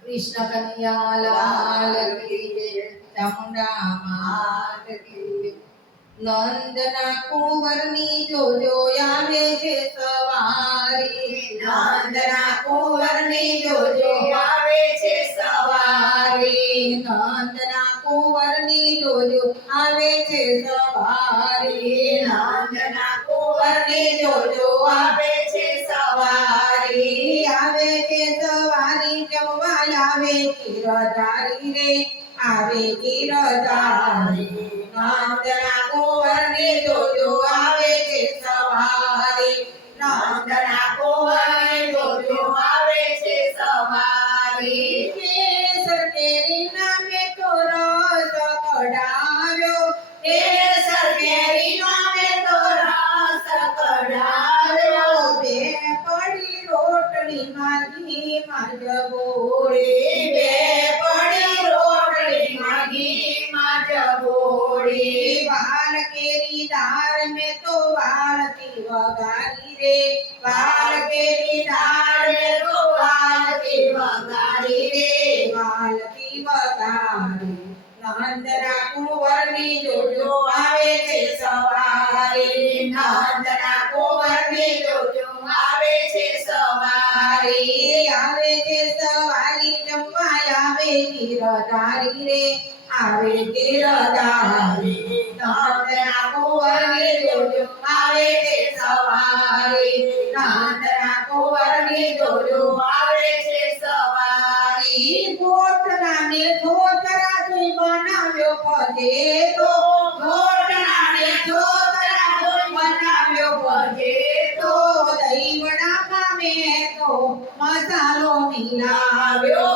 કૃષ્ણ કનૈયા લાલ ચામુંડા માત. નંદના કુંવરની જોજો આવે છે સવારી નંદના કુંવરની જોજો આવે છે સવારી કુંવરની જોજો આવે છે સવારી, નાંદના કુંવરને જોજો, આવે છે સવારી, આવે છે સવારી, જમવા આવે કિરતારી રે, આવે કિરતારી નાંદના કુંવરને જોજો, આવે છે સવારી, નંદના ગીરધારી રે આવે ગીરધારી નંદના કુંવરની જોજો આવે છે સવારી નંદના કુંવરની જોજો આવે છે સવારી ઈ ગોટના ને ધોતરા જોઈ બનાવ્યો પગે તો ગોઠના ને ધોતરા જોઈ બનાવ્યો પગે તો દહીં વડા પામે તો મસાલો મિલાવ્યો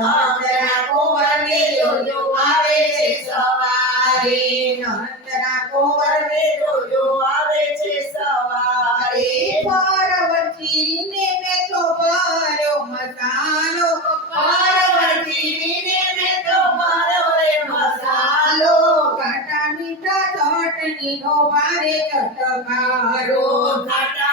નાદના નંદના કુંવરની જોજો પાર્વતીને મેં તો ભર્યો મસાલો. પાર્વતીને મેં તો મસાલો. કાટા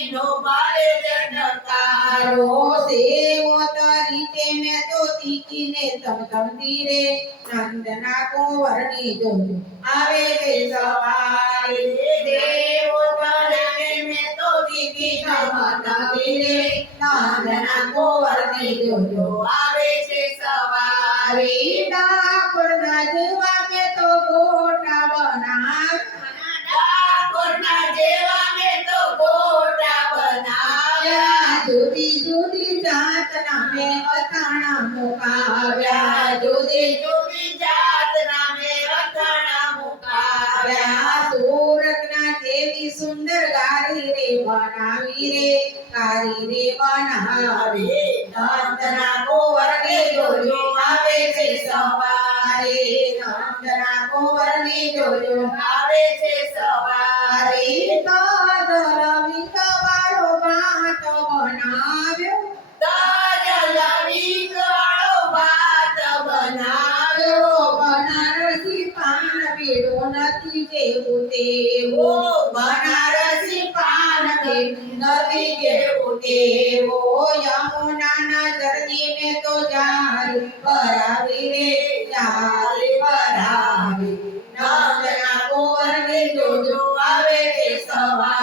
ચાટણીનો ભારે ચટકારો સેવો તારી તરીકે મે તો તીકીને તમ તમ રે. નંદના કુંવરની જો આવે છે સવારે. દેવો તારે મે તો દીધી નમતાવી રે. નાના કુંવરની જો આવે છે ગારી હવે નંદના કુંવરને જોજો આવે છે સવારે. નંદના કુંવરને જોજો આવે છે સવારે. કાજલ વાળો ભાત બનાવ્યો. તાજલાવી વાળો ભાત બનાવ્યો. બનારસી પાન પીડો નથી જેવું તેવું.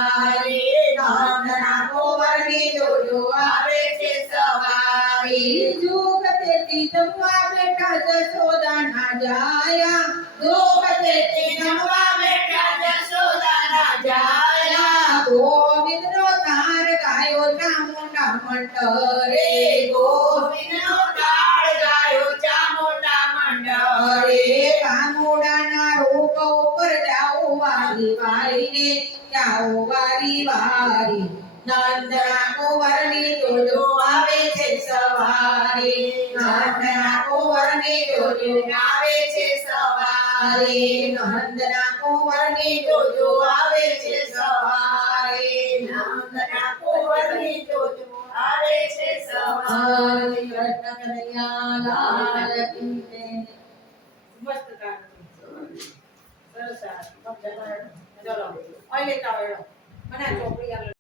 સવારે નંદના કુંવરને આવે છે જાયા. દોપતેથી જમવા જાઓ વારી વારી. નંદના કુંવરની જોજો આવે છે સવારે. નંદના કુંવરને જોજો આવે છે સવારે. નંદના કુંવરને જોજો આવે છે સવારે. નંદના કુંવરને જોજો આવે છે સવારે. કૃષ્ણ કનૈયા લાલ. મસ્ત ગાન સરસ આ. ચલો અહીં લેતા વેળો મને ચોપડી